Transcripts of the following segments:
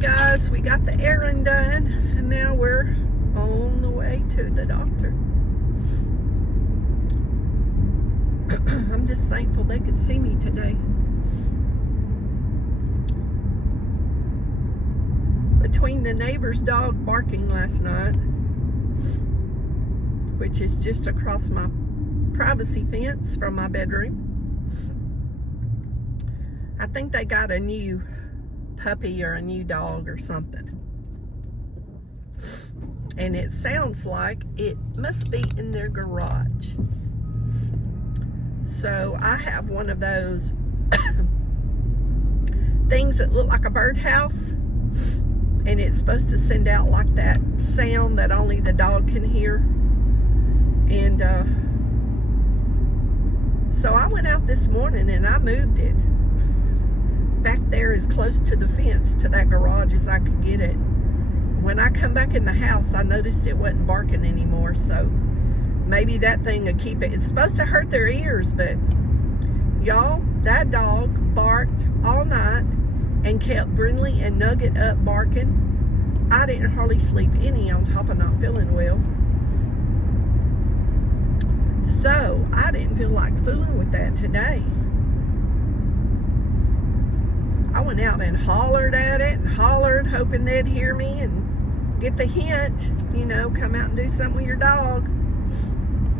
guys, we got the errand done and now we're on the way to the doctor. I'm just thankful they could see me today. Between the neighbor's dog barking last night, which is just across my privacy fence from my bedroom, I think they got a new puppy or a new dog or something. And it sounds like it must be in their garage. So I have one of those things that look like a birdhouse, and it's supposed to send out like that sound that only the dog can hear. And so I went out this morning and I moved it back there as close to the fence to that garage as I could get it. When I come back in the house, I noticed it wasn't barking anymore. So maybe that thing will keep it. It's supposed to hurt their ears, but y'all, that dog barked all night and kept Brinley and Nugget up barking. I didn't hardly sleep any on top of not feeling well. So I didn't feel like fooling with that today. I went out and hollered at it and hollered, hoping they'd hear me and get the hint, you know, come out and do something with your dog.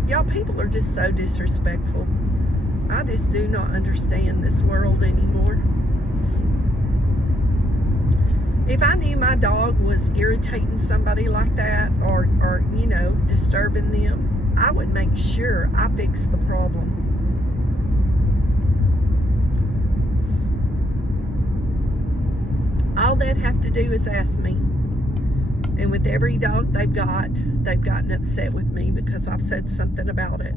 Y'all, people are just so disrespectful. I just do not understand this world anymore. If I knew my dog was irritating somebody like that or you know, disturbing them, I would make sure I fixed the problem. All they'd have to do is ask me. And with every dog they've gotten upset with me because I've said something about it.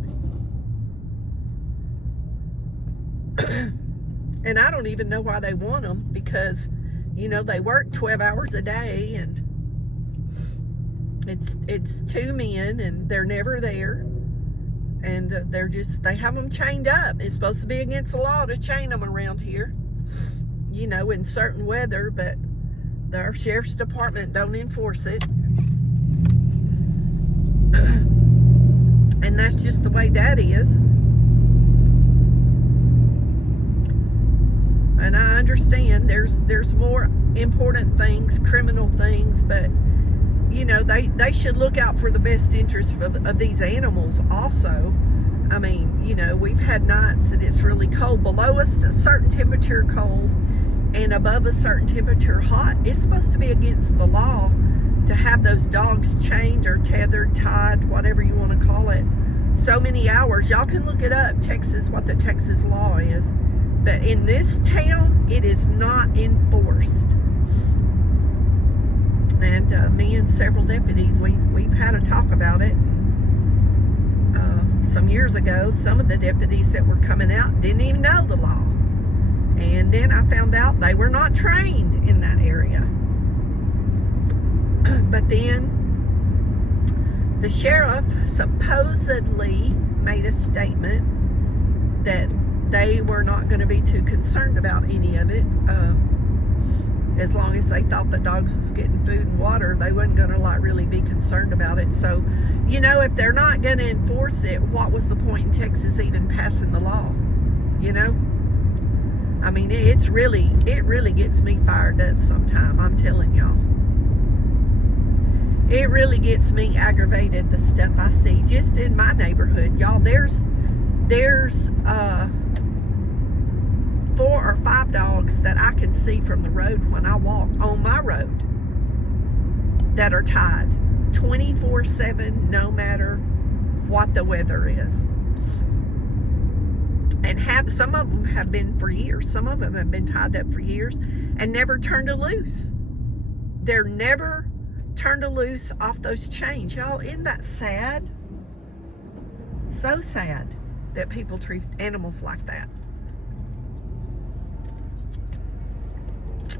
And I don't even know why they want them, because, you know, they work 12 hours a day and it's two men and they're never there. And they have them chained up. It's supposed to be against the law to chain them around here, you know, in certain weather, but our sheriff's department don't enforce it. And that's just the way that is. And I understand there's more important things, criminal things, but you know, they should look out for the best interest of these animals also. I mean, you know, we've had nights that it's really cold, below a certain temperature cold and above a certain temperature hot. It's supposed to be against the law to have those dogs chained or tethered, tied, whatever you want to call it, so many hours. Y'all can look it up, Texas, what the Texas law is. But in this town, it is not enforced. And me and several deputies, we've had a talk about it. Some years ago, some of the deputies that were coming out didn't even know the law. And then I found out they were not trained in that area. But then the sheriff supposedly made a statement that they were not going to be too concerned about any of it. As long as they thought the dogs was getting food and water, they wasn't going to like really be concerned about it. So, you know, if they're not going to enforce it, what was the point in Texas even passing the law? You know? I mean, it really gets me fired up sometime, I'm telling y'all. It really gets me aggravated, the stuff I see just in my neighborhood. Y'all, there's 4 or 5 dogs that I can see from the road when I walk on my road that are tied 24/7, no matter what the weather is. And some of them have been for years. Some of them have been tied up for years and never turned loose. They're never turned loose off those chains. Y'all, isn't that sad? So sad that people treat animals like that.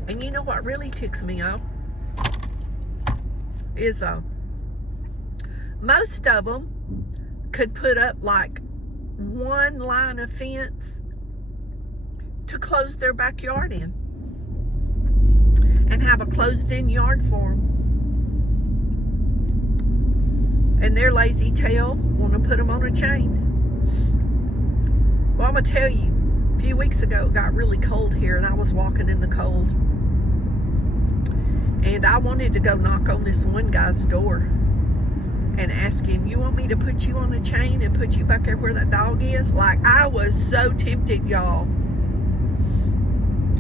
And you know what really ticks me off is most of them could put up like one line of fence to close their backyard in. and have a closed-in yard for them. And their lazy tail want to put them on a chain. Well, I'm going to tell you, a few weeks ago it got really cold here, and I was walking in the cold. And I wanted to go knock on this one guy's door and ask him, you want me to put you on a chain and put you back there where that dog is? Like, I was so tempted, y'all.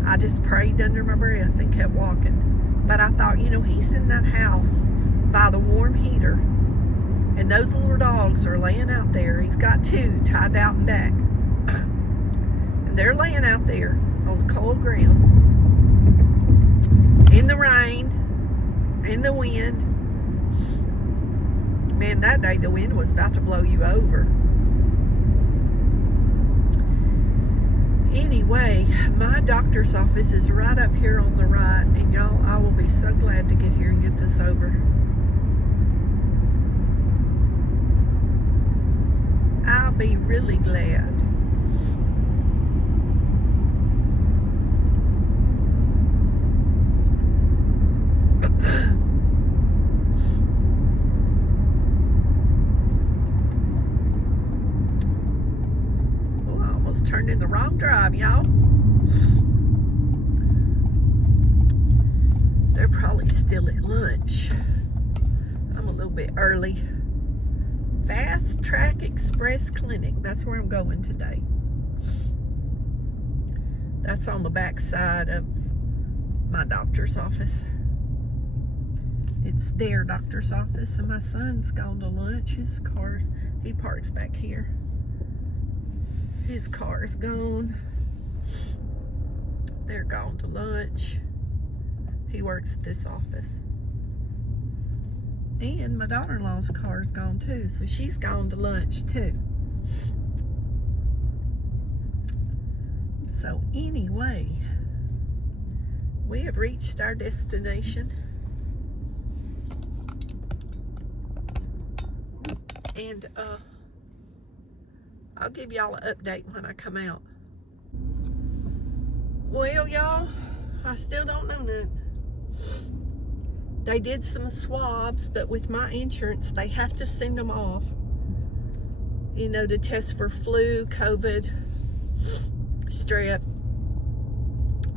I just prayed under my breath and kept walking. But I thought, you know, he's in that house by the warm heater, and those little dogs are laying out there. He's got two tied out and back. And they're laying out there on the cold ground, in the rain, in the wind. Man, that day the wind was about to blow you over. Anyway, my doctor's office is right up here on the right, and y'all, I will be so glad to get here and get this over. I'll be really glad. Turned in the wrong drive, y'all. They're probably still at lunch. I'm a little bit early. Fast Track Express Clinic. That's where I'm going today. That's on the back side of my doctor's office. It's their doctor's office, and my son's gone to lunch. His car, he parks back here. His car's gone. They're gone to lunch. He works at this office. And my daughter-in-law's car's gone too, so she's gone to lunch too. So anyway, we have reached our destination. And I'll give y'all an update when I come out. Well, y'all, I still don't know nothing. They did some swabs, but with my insurance, they have to send them off, you know, to test for flu, COVID, strep,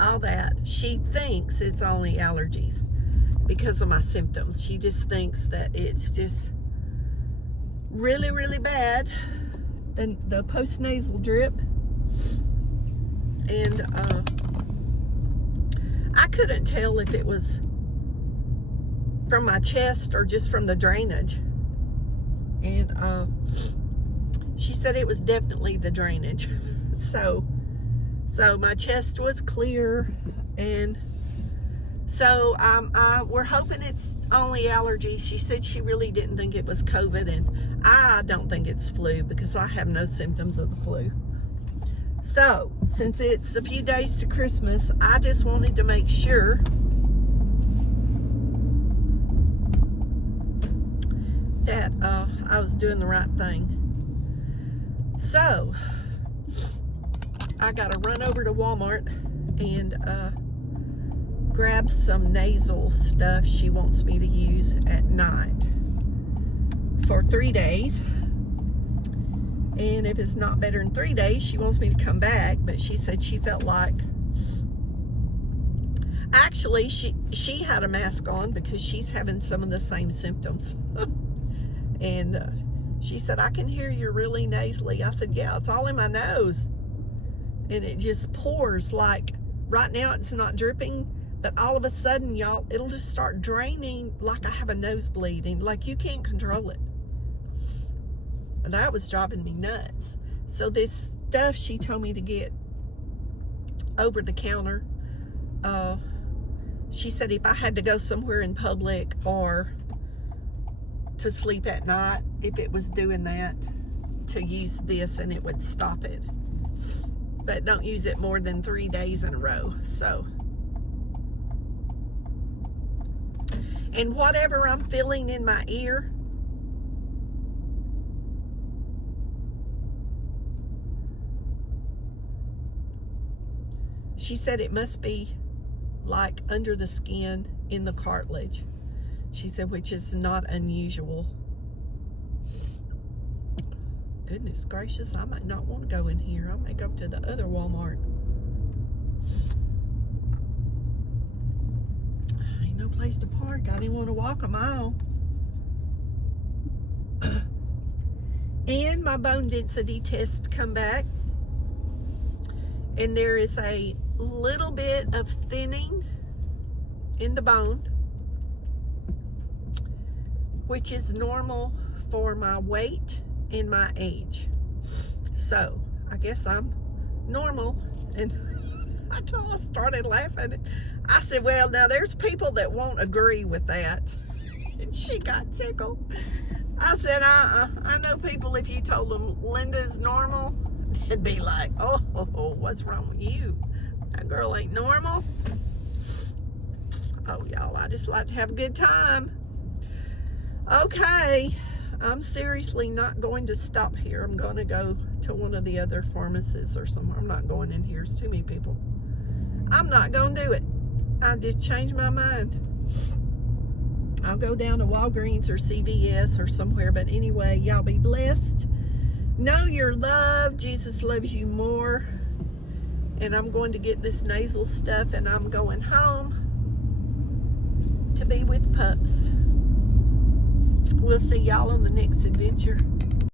all that. She thinks it's only allergies because of my symptoms. She just thinks that it's just really, really bad. Then the post-nasal drip, and I couldn't tell if it was from my chest or just from the drainage, and she said it was definitely the drainage. So my chest was clear, and so we're hoping it's only allergies. She said she really didn't think it was COVID, and I don't think it's flu because I have no symptoms of the flu. So, since it's a few days to Christmas, I just wanted to make sure that I was doing the right thing. So, I gotta run over to Walmart and grab some nasal stuff she wants me to use at night for 3 days. And if it's not better in 3 days, she wants me to come back. But she said she felt like, actually she had a mask on because she's having some of the same symptoms. And she said, I can hear you really nasally. I said, yeah, it's all in my nose, and it just pours. Like right now it's not dripping, but all of a sudden, y'all, it'll just start draining like I have a nosebleed, and like you can't control it. And that was driving me nuts. So this stuff she told me to get over the counter, she said if I had to go somewhere in public or to sleep at night, if it was doing that, to use this and it would stop it. But don't use it more than 3 days in a row. So, and whatever I'm feeling in my ear, she said it must be like under the skin in the cartilage. She said, which is not unusual. Goodness gracious, I might not want to go in here. I may go to the other Walmart. Ain't no place to park. I didn't want to walk a mile. And my bone density test come back. And there is a little bit of thinning in the bone, which is normal for my weight and my age. So I guess I'm normal. And I started laughing. I said, well, now there's people that won't agree with that. And she got tickled. I said, I know people, if you told them Linda's normal, they'd be like, oh, what's wrong with you? That girl ain't normal. Oh, y'all, I just like to have a good time. Okay, I'm seriously not going to stop here. I'm going to go to one of the other pharmacies or somewhere. I'm not going in here. There's too many people. I'm not going to do it. I just changed my mind. I'll go down to Walgreens or CVS or somewhere. But anyway, y'all be blessed. Know you're loved. Jesus loves you more. And I'm going to get this nasal stuff and I'm going home to be with pups. We'll see y'all on the next adventure.